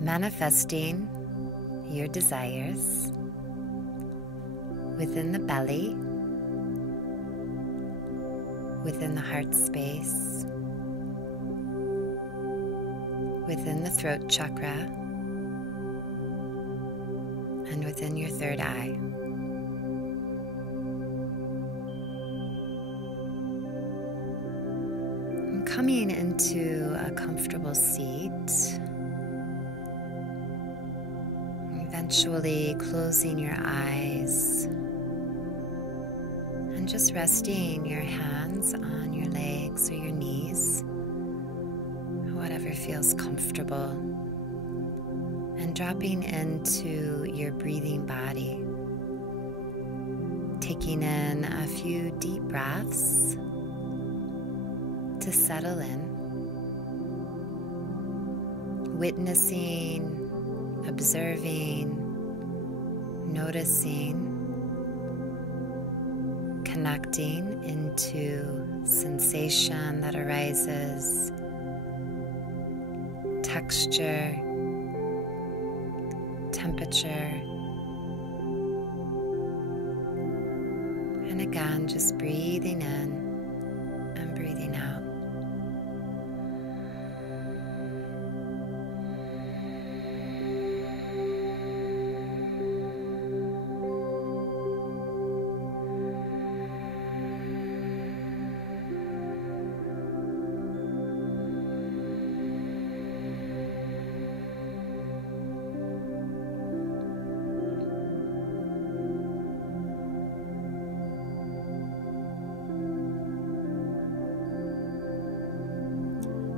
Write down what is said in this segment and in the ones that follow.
manifesting your desires within the belly, within the heart space, within the throat chakra, and within your third eye. And coming into a comfortable seat, eventually closing your eyes and just resting your hands on your legs or your knees, whatever feels comfortable, and dropping into your breathing body, taking in a few deep breaths to settle in, witnessing, observing, noticing, connecting into sensation that arises, texture, temperature, and again, just breathing in and breathing out.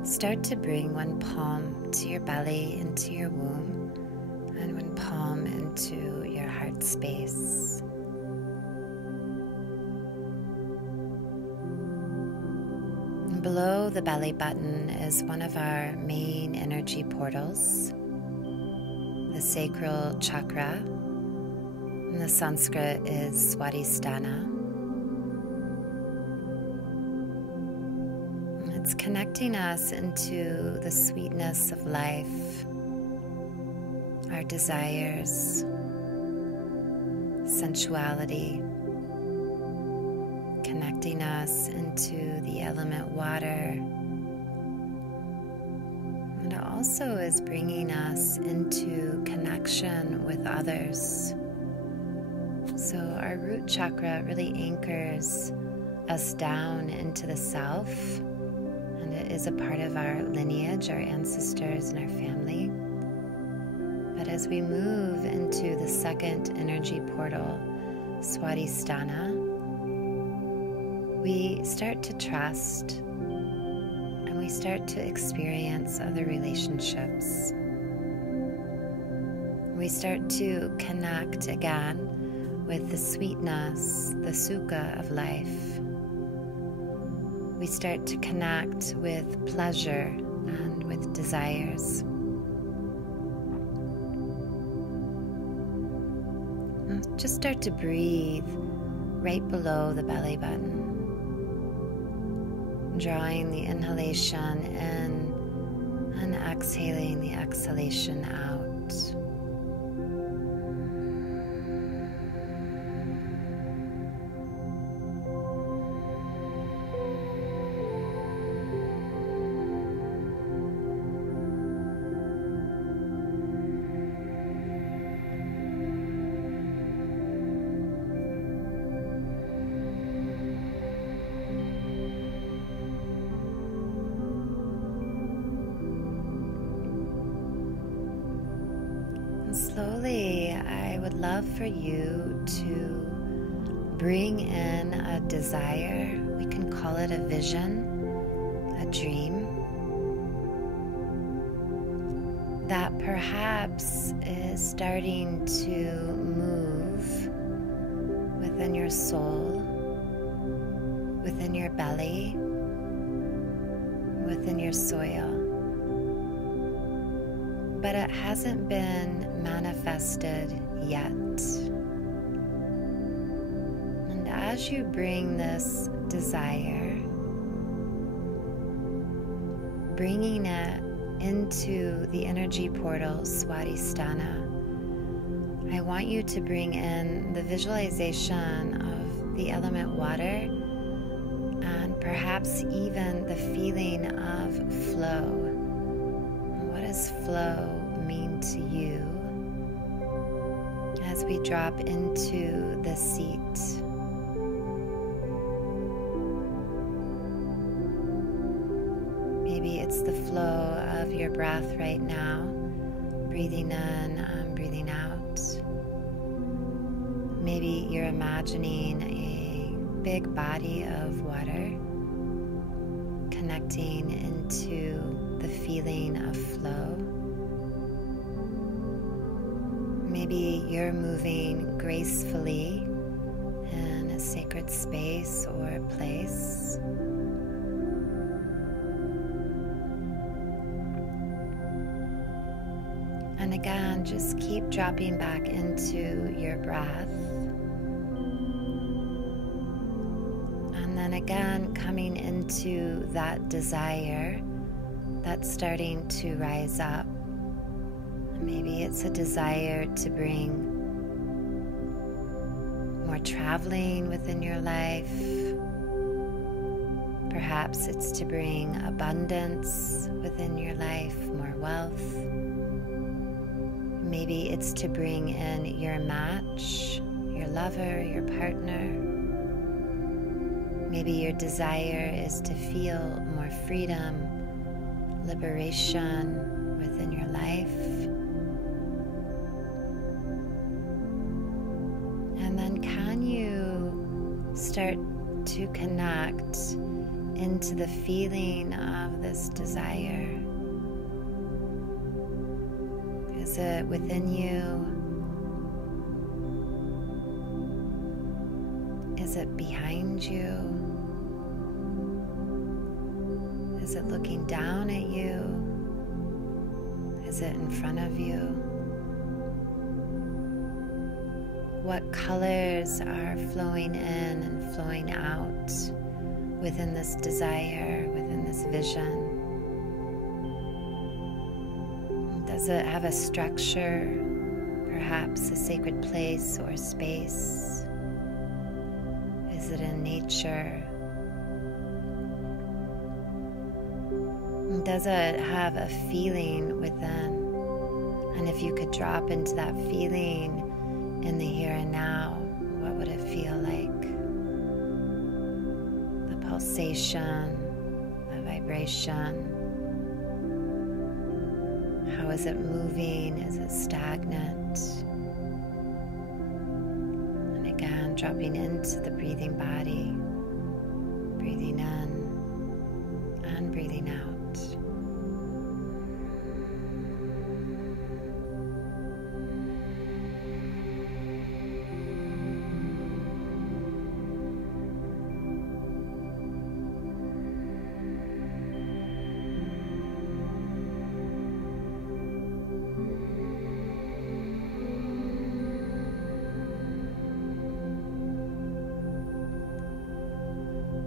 Start to bring one palm to your belly, into your womb, and one palm into your heart space. And below the belly button is one of our main energy portals, the sacral chakra. In the Sanskrit is Swadhisthana. It's connecting us into the sweetness of life, our desires, sensuality, connecting us into the element water. And it also is bringing us into connection with others. So our root chakra really anchors us down into the self. It is a part of our lineage, our ancestors, and our family. But as we move into the second energy portal, Swadhisthana, we start to trust and we start to experience other relationships. We start to connect again with the sweetness, the sukha of life. We start to connect with pleasure and with desires. Just start to breathe right below the belly button, drawing the inhalation in and exhaling the exhalation out. Slowly, I would love for you to bring in a desire. We can call it a vision, a dream, that perhaps is starting to move within your soul, within your belly, within your soil. But it hasn't been manifested yet. And as you bring this desire, bringing it into into the energy portal, Swadhisthana, I want you to bring in the visualization of the element water and perhaps even the feeling of flow. What does flow mean to you as we drop into the seat? Maybe it's the flow of your breath right now, breathing in and breathing out. Maybe you're imagining a big body of water connecting into the feeling of flow. Maybe you're moving gracefully in a sacred space or place. And again, just keep dropping back into your breath. And then again, coming into that desire that's starting to rise up. Maybe it's a desire to bring more traveling within your life. Perhaps it's to bring abundance within your life, more wealth. Maybe it's to bring in your match, your lover, your partner. Maybe your desire is to feel more freedom, liberation within your life. And then can you start to connect into the feeling of this desire? Is it within you? Is it behind you? Is it looking down at you? Is it in front of you? What colors are flowing in and flowing out within this desire, within this vision? Does it have a structure, perhaps a sacred place or space? Is it in nature? Does it have a feeling within? And if you could drop into that feeling in the here and now, what would it feel like? The pulsation, the vibration. How is it moving? Is it stagnant? And again, dropping into the breathing body, breathing in and breathing out.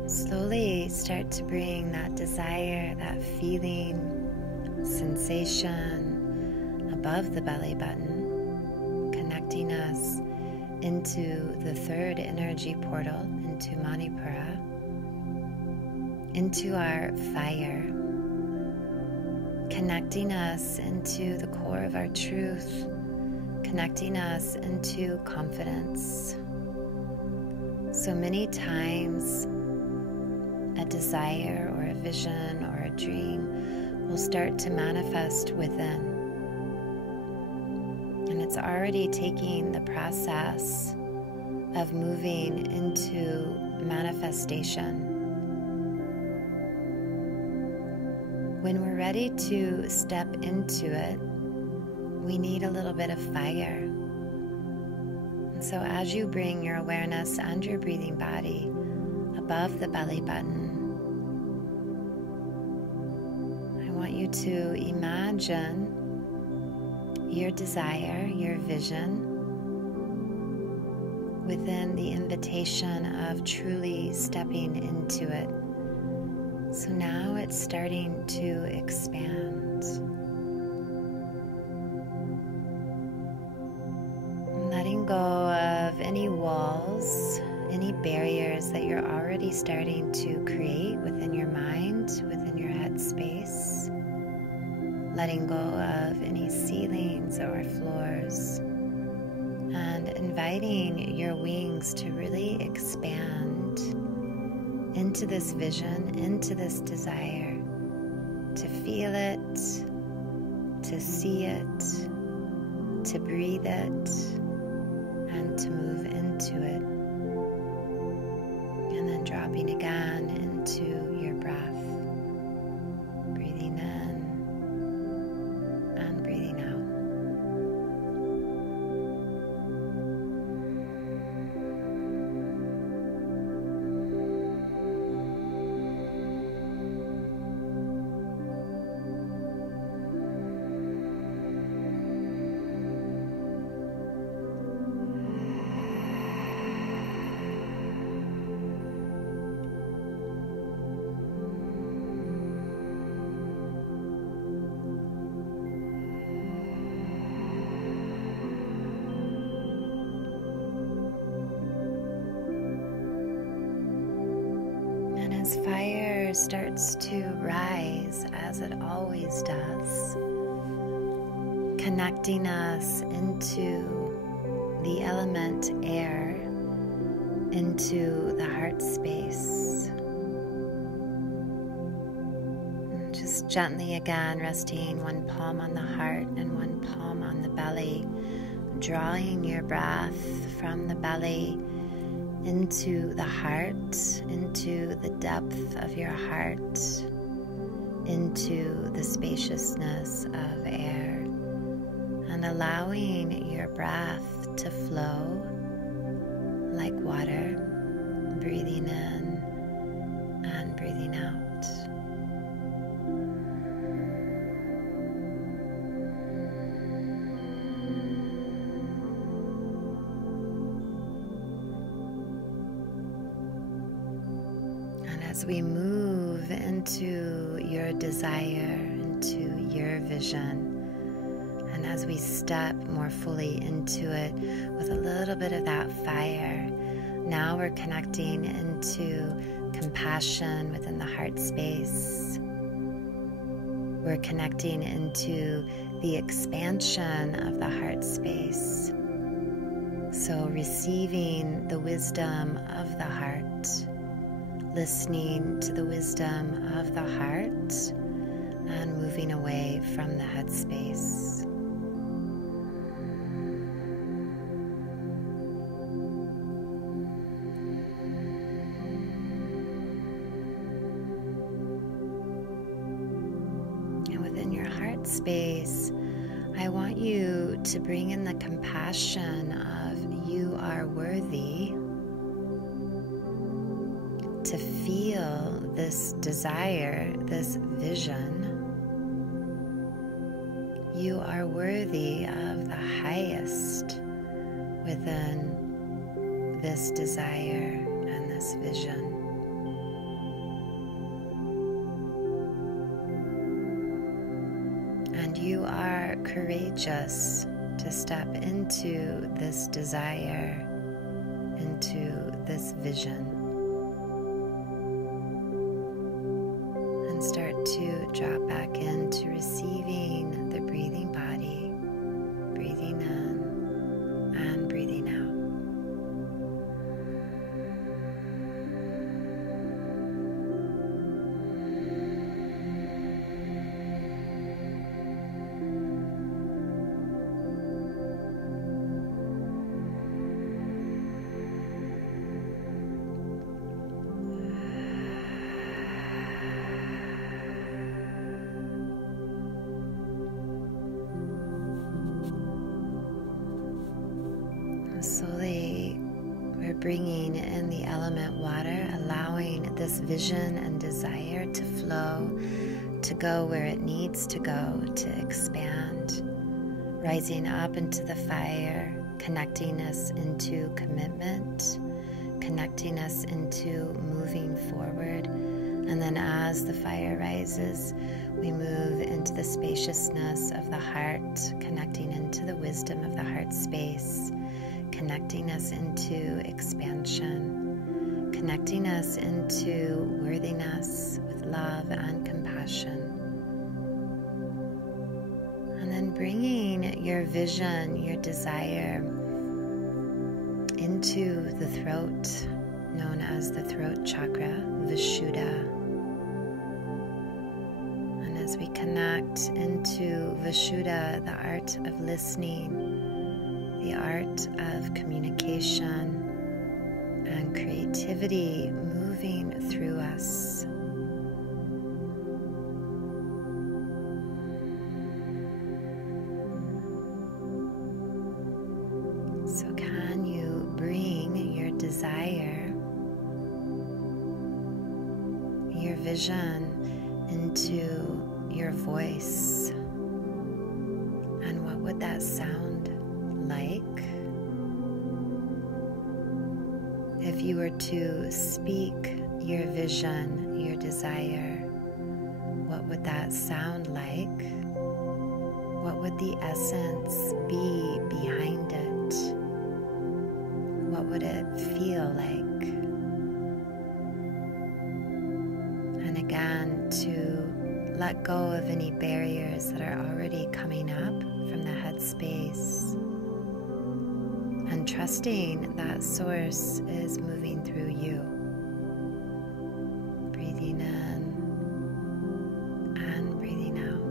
Slowly start to bring that desire, that feeling, sensation above the belly button, connecting us into the third energy portal, into Manipura, into our fire, connecting us into the core of our truth, connecting us into confidence. So many times, a desire or a vision or a dream will start to manifest within. And it's already taking the process of moving into manifestation. When we're ready to step into it, we need a little bit of fire. And so as you bring your awareness and your breathing body above the belly button, I want you to imagine your desire, your vision within the invitation of truly stepping into it. So now it's starting to expand. walls, any barriers that you're already starting to create within your mind, within your head space. Letting go of any ceilings or floors. And inviting your wings to really expand into this vision, into this desire, to feel it, to see it, to breathe it, and to move into it. And then dropping again into your breath, breathing in and breathing out. As fire starts to rise, as it always does, connecting us into the element air, into the heart space. And just gently again resting one palm on the heart and one palm on the belly, drawing your breath from the belly into the heart, into the depth of your heart, into the spaciousness of air, and allowing your breath to flow like water, breathing in and breathing out. As we move into your desire, into your vision, and as we step more fully into it with a little bit of that fire, now we're connecting into compassion within the heart space. We're connecting into the expansion of the heart space. So receiving the wisdom of the heart, listening to the wisdom of the heart, and moving away from the head space. And within your heart space, I want you to bring in the compassion of you are worthy, to feel this desire, this vision. You are worthy of the highest within this desire and this vision. And you are courageous to step into this desire, into this vision. And start to drop back into receiving the breathing body, breathing in and breathing out. Slowly, we're bringing in the element water, allowing this vision and desire to flow, to go where it needs to go, to expand, rising up into the fire, connecting us into commitment, connecting us into moving forward. And then as the fire rises, we move into the spaciousness of the heart, connecting into the wisdom of the heart space, connecting us into expansion, connecting us into worthiness with love and compassion. And then bringing your vision, your desire into the throat, known as the throat chakra, Vishuddha. And as we connect into Vishuddha, the art of listening, the art of communication and creativity moving through us. So can you bring your desire, your vision into your voice? And what would that sound like? If you were to speak your vision, your desire, what would that sound like? What would the essence be behind it? What would it feel like? And again, to let go of any barriers that are already coming up from the headspace, and trusting that source is moving through you. Breathing in and breathing out.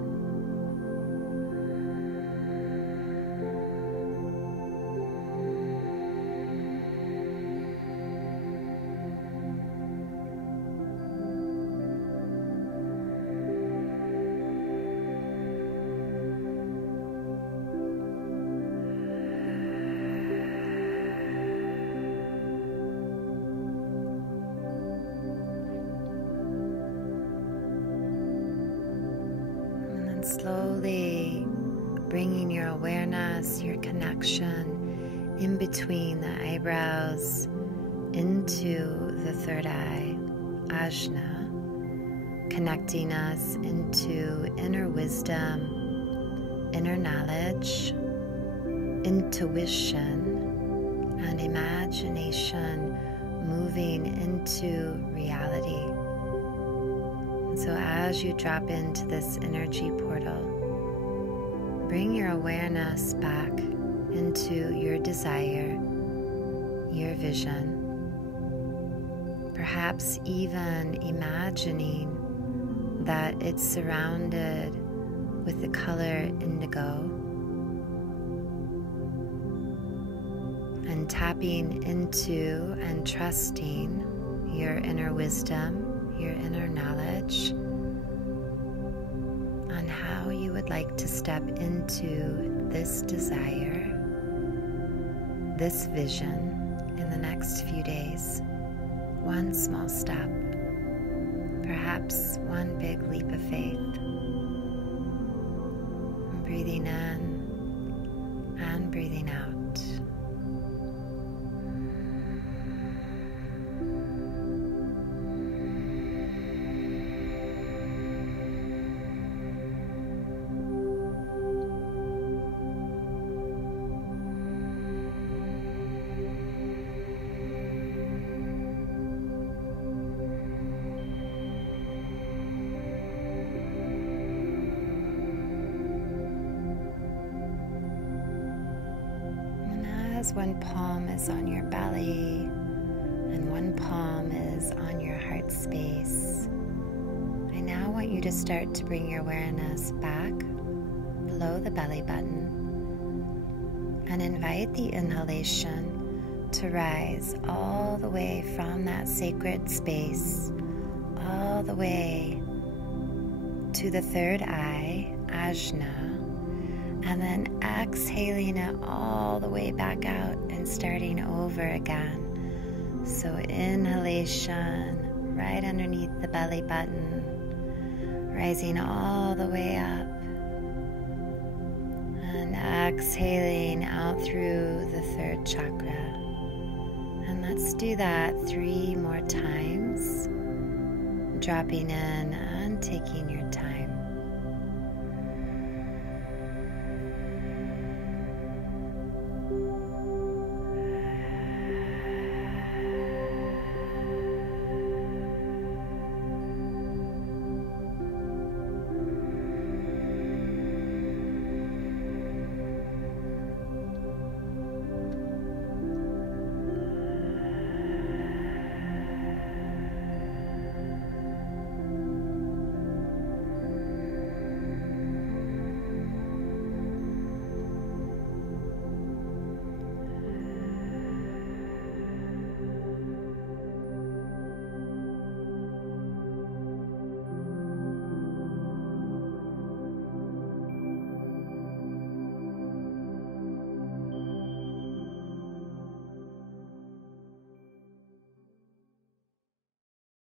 Slowly bringing your awareness, your connection in between the eyebrows into the third eye, Ajna, connecting us into inner wisdom, inner knowledge, intuition, and imagination moving into reality. So as you drop into this energy portal, bring your awareness back into your desire, your vision, perhaps even imagining that it's surrounded with the color indigo, and tapping into and trusting your inner wisdom, your inner knowledge on how you would like to step into this desire, this vision in the next few days. One small step, perhaps one big leap of faith. Breathing in and breathing out. One palm is on your belly and one palm is on your heart space. I now want you to start to bring your awareness back below the belly button and invite the inhalation to rise all the way from that sacred space, all the way to the third eye, Ajna, and then exhaling it all the way back out and starting over again. So inhalation right underneath the belly button, rising all the way up, and exhaling out through the third chakra. And let's do that 3 more times, dropping in and taking your time.